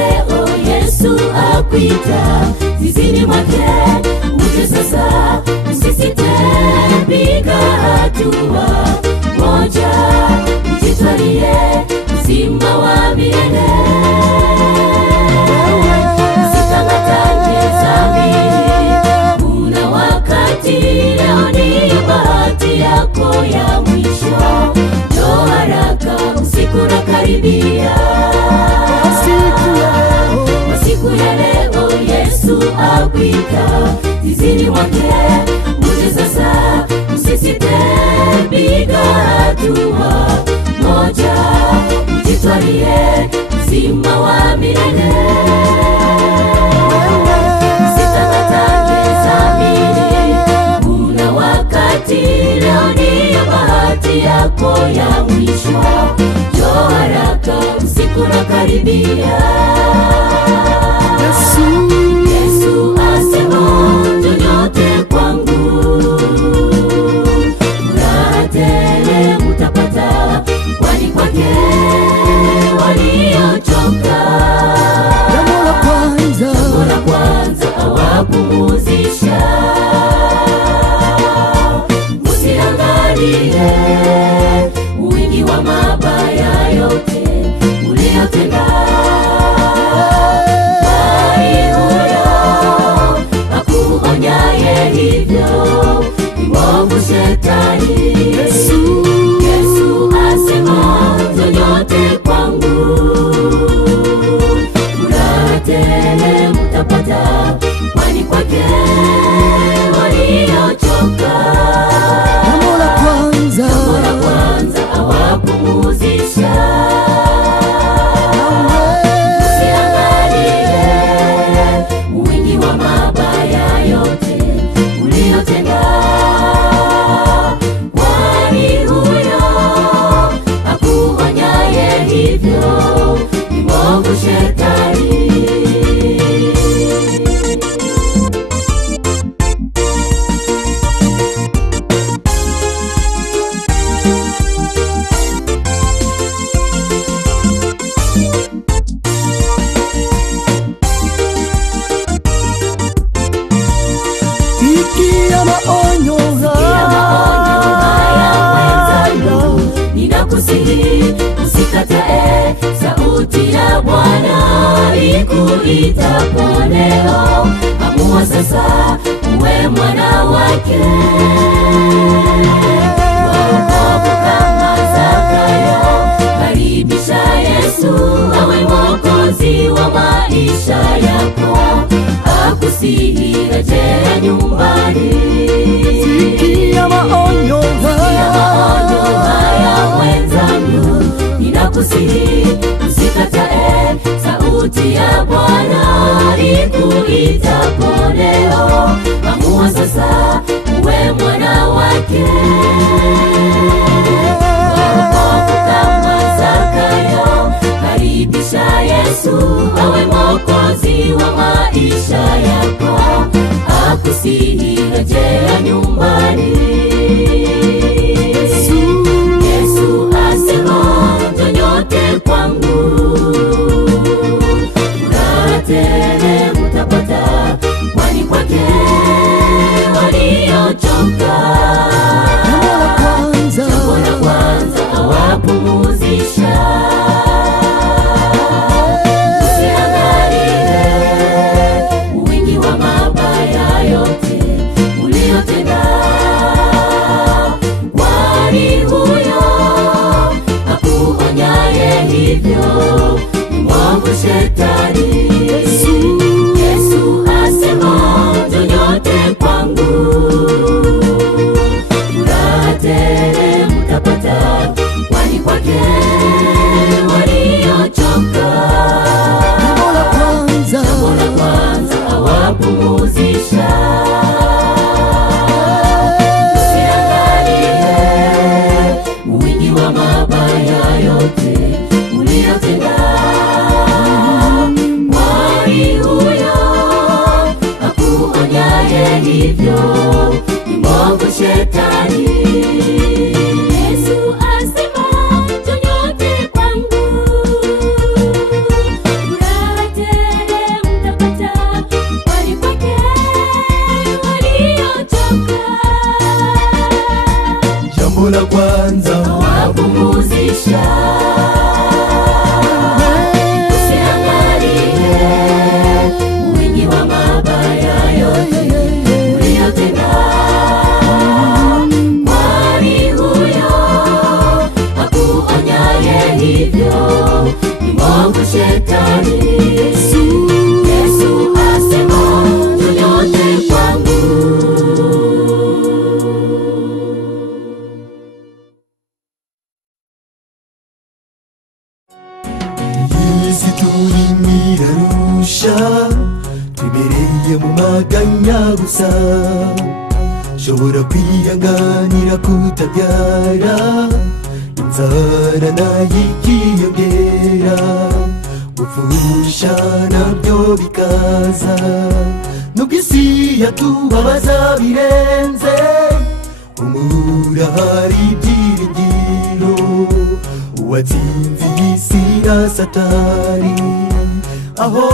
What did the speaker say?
leo Yesu akuita zizini mwake. Uje sasa, usisite, piga hatua moja, ujitwalie uzima wa milele. Usitangatane dhambi, una wakati, leo ni bahati yako ya mwisho. Njoo haraka, usiku unakaribia. Siku ya leo Yesu akuita zizini mwake. Uje sasa, usisite, piga hatua moja, ujitwalie uzima wa milele. Usitangatane dhambi, una wakati, leo ni bahati yako ya mwisho. Njoo haraka, usiku unakaribia. Yesu asema, njoo nyote kwangu, furaha tele mutapata, kwani kwake waliochoka. Jambo la kwanza awapumuzisha. Usiangalie wingi wa mabaya yote uliyotenda, hivyo mwovu Shetani. Yesu asema, njoo nyote kwangu, furaha tele mutapata, kwani kwake waliochoka. Jambo la kwanza awapumuzisha. Usiangalie wingi wa mabaya yote uliyotenda, kwani huyo akuonyaye hivyo ni mwovu Shetani. Sikia maonyo haya wenzangu, ninakusihi usikatae sauti ya Bwana ikuitapo leo. Amua sasa uwe mwana wake. Wokovu kama Zakayo, karibisha Yesu awe mwokozi wa maisha yako. Akusihi rejea nyumbani. Sikia maonyo haya wenzangu, ninakusihi usikatae sauti ya Bwana ikuitapo leo. Amua sasa uwe mwana wake. Wokovu kama Zakayo, karibisha Yesu awe mwokozi wa maisha yako. Akusihi rejea nyumbani. Yesu asema, njoo nyote kwangu, furaha tele mutapata, kwani kwake waliochoka. Jambo la kwanza awapumuzisha. Hivyo ni mwovu Shetani. Yesu asema, njoo nyote kwangu, furaha tele mutapata, kwani kwake waliochoka. Jambo la kwanza awapumuzisha. Usiangalie wingi wa mabaya yote uliyotenda, kwani huyo akuonyaye hivyo ni mwovu Shetani. Yesu asema, njoo nyote kwangu, furaha gupfusha twibereye mu maganya gusa nshobora kwihanganira kutabyara inzara nayikiyongera gupfusha nabyo bikaza nubwo isi yatubabaza birenze humura hari ibyiringiro uwatsinze isi na satani aho